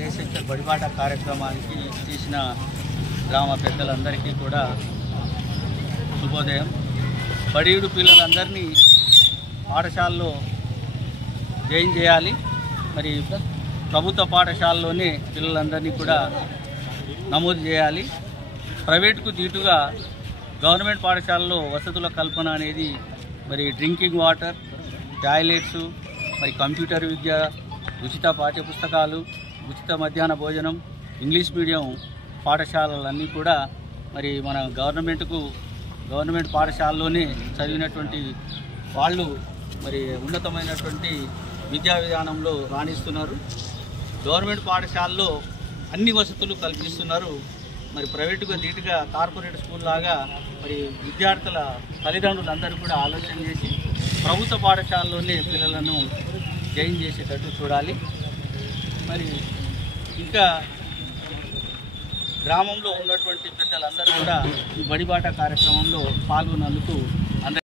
జయశంకర్ బడిబాట కార్యక్రమానికి చేసిన గ్రామ పెద్దలందరికీ కూడా శుభోదయం. బడియుడు పిల్లలందరినీ పాఠశాలలో జాయిన్ చేయాలి. మరి ప్రభుత్వ పాఠశాలలోనే పిల్లలందరినీ కూడా నమోదు చేయాలి. ప్రైవేటుకు దీటుగా గవర్నమెంట్ పాఠశాలలో వసతుల కల్పన అనేది మరి డ్రింకింగ్ వాటర్, టాయిలెట్స్, మరి కంప్యూటర్ విద్య, ఉచిత పాఠ్యపుస్తకాలు, ఉచిత మధ్యాహ్న భోజనం, ఇంగ్లీష్ మీడియం పాఠశాలలన్నీ కూడా మరి మన గవర్నమెంట్ పాఠశాలలోనే చదివినటువంటి వాళ్ళు మరి ఉన్నతమైనటువంటి విద్యా విధానంలో రాణిస్తున్నారు. గవర్నమెంట్ పాఠశాలలో అన్ని వసతులు కల్పిస్తున్నారు. మరి ప్రైవేటుగా నీట్గా కార్పొరేట్ స్కూల్ లాగా మరి విద్యార్థుల తల్లిదండ్రులందరూ కూడా ఆలోచన చేసి ప్రభుత్వ పాఠశాలలోనే పిల్లలను జాయిన్ చేసేటట్టు చూడాలి. మరి ఇంకా గ్రామంలో ఉన్నటువంటి పెద్దలందరూ కూడా ఈ బడిబాట కార్యక్రమంలో పాల్గొన్నందుకు